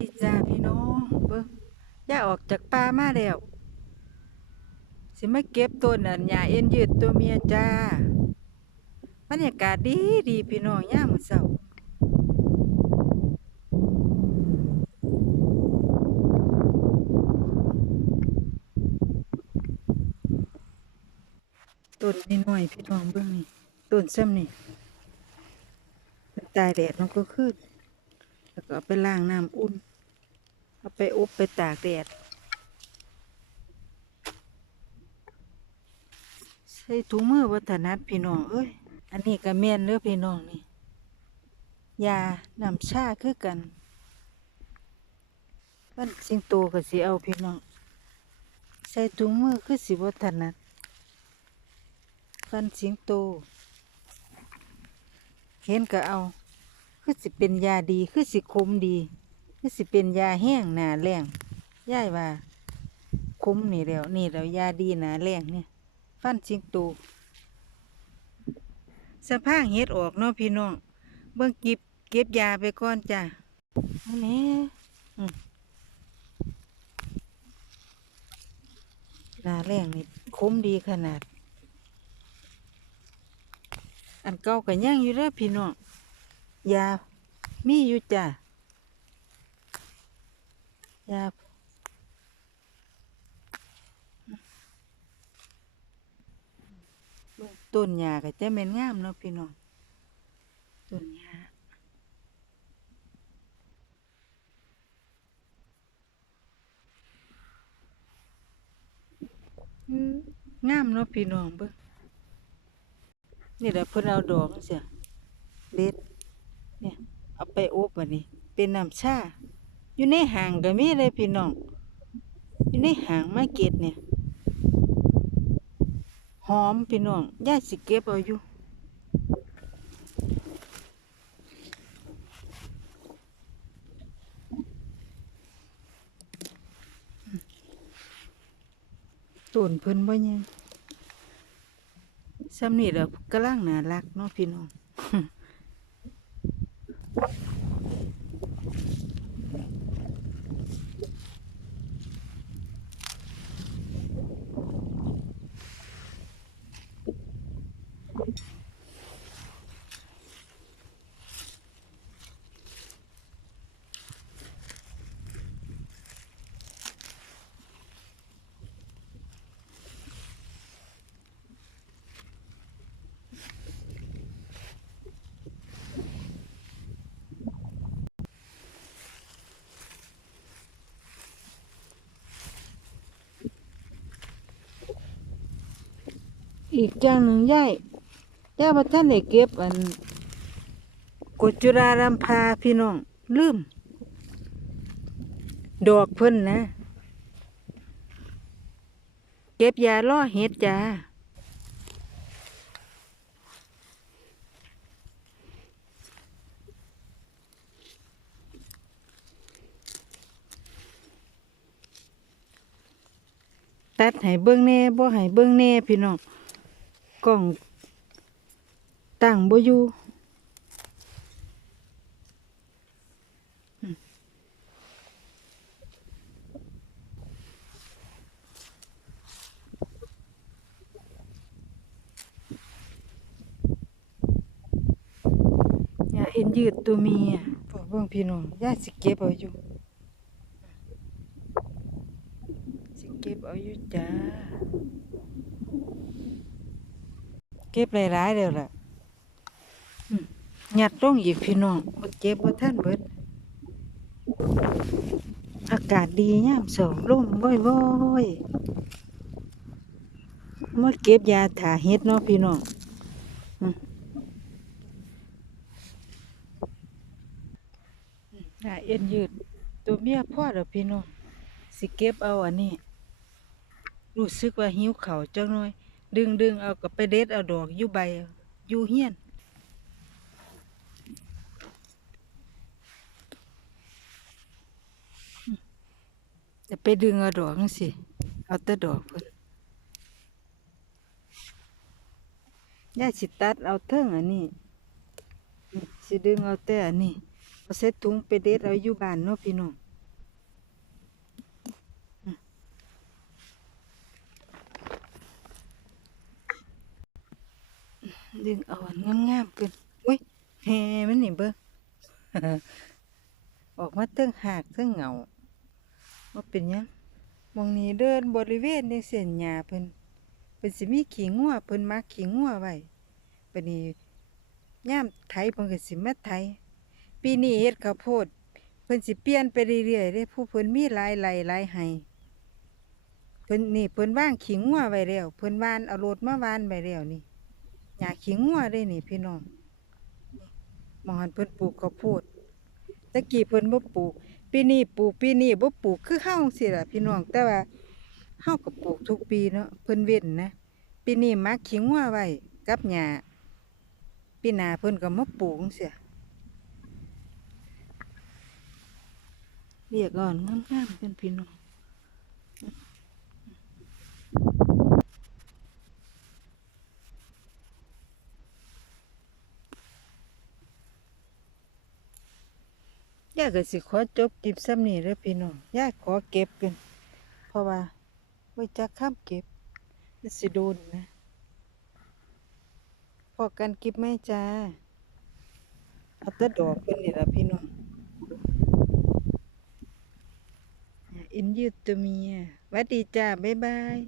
ดีจ้าพี่น้องเบิ่งย่าออกจากป่ามาแล้ว สิมาเก็บต้นอันหญ้าเอ็นยืดตัวเมียจ้าบรรยากาศดีดีพี่น้องย่ามมื้อเช้าต้นน้อยพี่น้องเบิ่งนี่ต้นซ้ำนี่ตายแดดมันก็ขึ้น แล้วก็เอาไปล้างน้ำอุ่น เอาไปอบไปตากแดด ใส่ถุงมือวัฒนัดพี่น้อง เอ้ย อันนี้ก็แม่นเด้อพี่น้องนี่ ยาน้ำชาคือกันมันสิงโตก็สิเอาพี่น้อง ใส่ถุงมือคือสิวัฒนัดฟันสิงโต เห็นก็เอา คือสิเป็นยาดีคือสิคมดี คือสิเป็นยาแห้งหนาแรงย่ายว่าคมนี่แล้วนี่แล้วยาดีหนาแรงเนี่ยฟันจิงตูสะพางเฮ็ดออกเนาะพี่น้องเบิ่งกิบเก็บยาไปก่อนจ้ะอันนี้หนาแรงนี่คมดีขนาด อันเก่าก็ยังอยู่เด้อพี่น้อง ยามีอยู่จ้ะยาต้นหญ้าก็จะแม่นงามเนาะพี่น้องต้นหญ้าอืมงามเนาะพี่น้องเบิ่งนี่แหละเพิ่นเอาดอกจังซี่เด็ด เนี่ยเอาไปอบอันนี้ เป็นน้ำชา อยู่ในห้างก็มีเลยพี่น้อง อยู่ในห้างมาเก็ตเนี่ย หอมพี่น้องย่าสิเก็บเอาอยู่ต้นเพิ่นบ่ยังซ้ำนี่แหล้วกำลังน่ารักเนาะพี่น้อง อีกอย่างหนึ่งย่ายย่าว่าท่านได้เก็บอันกฎจุฬาลำพาพี่น้อง ลืม ดอกเพิ่นนะ เก็บยาล่อเห็ดจ้าตัดให้เบิ่งแน่บ่ให้เบิ่งแน่พี่น้อง กล้องตั้งบ่อยู่อืมอย่าเอ็นยืดตัวเมียพอเบิ่งพี่น้องย่าสิเก็บเอาอยู่ สิเก็บเอาอยู่จ้า ก็บหลายๆเดี๋ยวล่ะอืมหยัดลงอีกพี่น้องบ่เก็บบ่ทันเบิด อากาศดียามเช้าลมว่อยๆมาเก็บยาถาเฮ็ดเนาะพี่น้องอืมอืมอ่าเอ็นยืด ตัวเมียพ่อเด้อพี่น้องสิเก็บเอาอันนี้ รู้สึกว่าหิวข้าวจังหน่อย ดึงดึงเอากับไปเด็ดเอาดอกอยู่ใบอยู่เฮียนจะไปดึงเอาดอกจังสิเอาแต่ดอกเพิ่นย่าสิตัดเอาเทิงอันนี้สิดึงเอาแต่อันนี้เอาใส่ถุงไปเด็ดเอาอยู่บ้านเนาะพี่น้อง ดึงเอาอันงามๆขึ้นอุ้ยแฮมันนี่เบิ่งออกมาเทิงหากเทิงเหงาว่าเป็นยังมองนี้เดินบริเวณในเส้นหญ้าเพิ่นเพิ่นสิมีขี้งัวเพิ่นมักขี้งัวไว้บัดนี้ยามไถเพิ่นก็สิมาไถปีนี้เฮ็ดข้าวโพดเพิ่นสิเปลี่ยนไปเรื่อยๆเด้ผู้เพิ่นมีหลายไร่หลายไร่เพิ่นนี่เพิ่นวางขี้งัวไว้แล้วเพิ่นวานเอารถมาวานไว้แล้วนี่ หญ้าขี้งัวเด้นี่พี่น้องมองหันเพิ่นปลูกข้าวโพดตะกี้เพิ่นบ่ปลูก ปีนี้ปลูกปีนี้บ่ปลูกคือเฮาสิล่ะพี่น้องแต่ว่าเฮาก็ปลูกทุกปีเนาะเพิ่นเว้นนะปีนี้มักขี้งัวไว้กับหญ้าปีหน้าเพิ่นก็มาปลูกจังซี่เรียกก่อนงามๆเป็นพี่น้อง ย่าก็สิขอจบกิบซ้ำนี่เด้อพี่น้องย่าขอเก็บกัน เพราะว่าไว้จักข้ามเก็บมันสิโดนนะพอกันกิบไหมจ้าเอาแต่ดอกเพิ่นนี่ล่ะพี่น้องอินยืดตัวเมียวัดดีจ้า บ๊ายบาย